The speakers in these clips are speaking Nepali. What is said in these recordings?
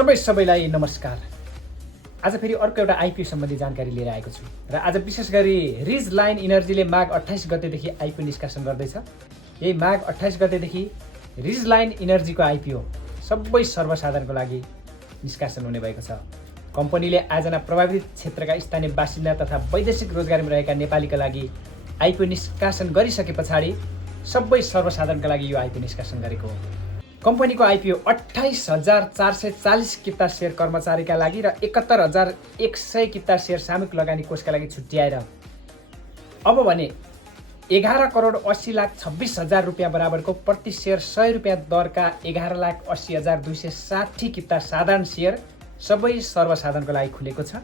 सबैलाई नमस्कार। आज फेरि अर्को एउटा आइपिओ सम्बन्धी जानकारी लिएर आएको छु र आज विशेष गरी रिज लाइन इनर्जीले माघ 28 गतेदेखि आइपिओ निष्कासन गर्दैछ। यही माघ 28 गतेदेखि रिज लाइन इनर्जीको आइपिओ सबै सर्वसाधारणको लागि निष्कासन हुने भएको छ। कम्पनीले आयोजना प्रभावित क्षेत्रका स्थानीय बासिन्दा तथा वैदेशिक रोजगारीमा रहेका नेपालीका लागि आइपिओ निष्कासन गरिसके पछाडि सबै सर्वसाधारणका लागि यो आइपिओ निष्कासन गरेको हो। कम्पनीको आइपिओ 28,440 किता सेयर कर्मचारीका लागि र 71,100 किता सेयर सामूहिक लगानी कोषका लागि छुट्याएर अब भने 11,80,26,000 रुपियाँ बराबरको प्रति सेयर 100 रुपियाँ दरका 11,80,260 किता साधारण सेयर सबै सर्वसाधारणको लागि खुलेको छ।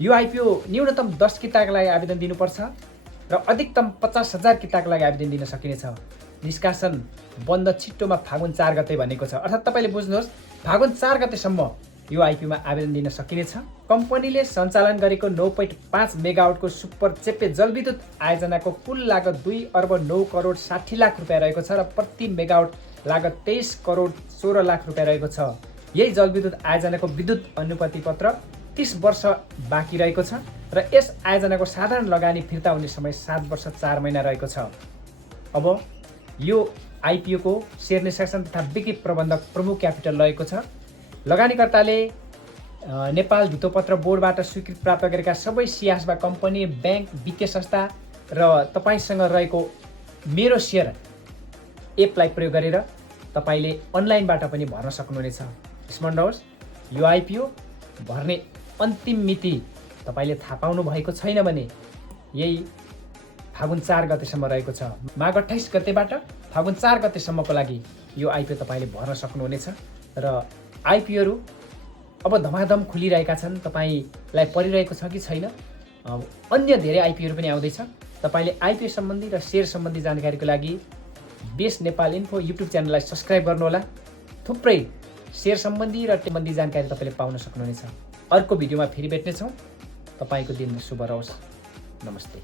यो आइपिओ न्यूनतम 10 किताका लागि आवेदन दिनुपर्छ र अधिकतम 50,000 किताका लागि आवेदन दिन सकिनेछ। निष्कासन बन्द छिट्टोमा फागुन 4 गते भनेको छ, अर्थात् तपाईँले बुझ्नुहोस् फागुन 4 गतेसम्म यो आइपिओमा आवेदन दिन सकिनेछ। कम्पनीले सञ्चालन गरेको 9.5 मेगावाटको सुपर चेप्पे जलविद्युत आयोजनाको कुल लागत 2,09,60,00,000 रुपियाँ रहेको छ र प्रति मेगावाट लागत 23,16,00,000 रुपियाँ रहेको छ। यही जलविद्युत आयोजनाको विद्युत अनुमति पत्र 30 वर्ष बाँकी रहेको छ र यस आयोजनाको साधारण लगानी फिर्ता हुने समय 7 वर्ष 4 महिना रहेको छ। अब यो आइपिओको सेयर निष्कासन तथा बिक्री प्रबन्धक प्रमुख क्यापिटल रहेको छ। लगानीकर्ताले नेपाल धितोपत्र बोर्डबाट स्वीकृति प्राप्त गरेका सबै सियासबा कम्पनी, ब्याङ्क, वित्तीय संस्था र तपाईँसँग रहेको मेरो सेयर एपलाई प्रयोग गरेर तपाईँले अनलाइनबाट पनि भर्न सक्नुहुनेछ। स्मरण रहोस्, यो आइपिओ भर्ने अन्तिम मिति तपाईँले थाहा पाउनु भएको छैन भने यही फागुन 4 गतेसम्म रहेको छ। माघ 28 गतेबाट फागुन 4 गतेसम्मको लागि यो आइपिओ तपाईँले भर्न सक्नुहुनेछ र आइपिओहरू अब धमाधम खुलिरहेका छन्। तपाईँलाई परिरहेको छ कि छैन, अन्य धेरै आइपिओहरू पनि आउँदैछ। तपाईँले आइपिओ सम्बन्धी र सेयर सम्बन्धी जानकारीको लागि बेस नेपाल इन्फो युट्युब च्यानललाई सब्सक्राइब गर्नुहोला। थुप्रै सेयर सम्बन्धी र सम्बन्धी जानकारी तपाईँले पाउन सक्नुहुनेछ। अर्को भिडियोमा फेरि भेट्नेछौँ। तपाईँको दिन शुभ रहोस्। नमस्ते।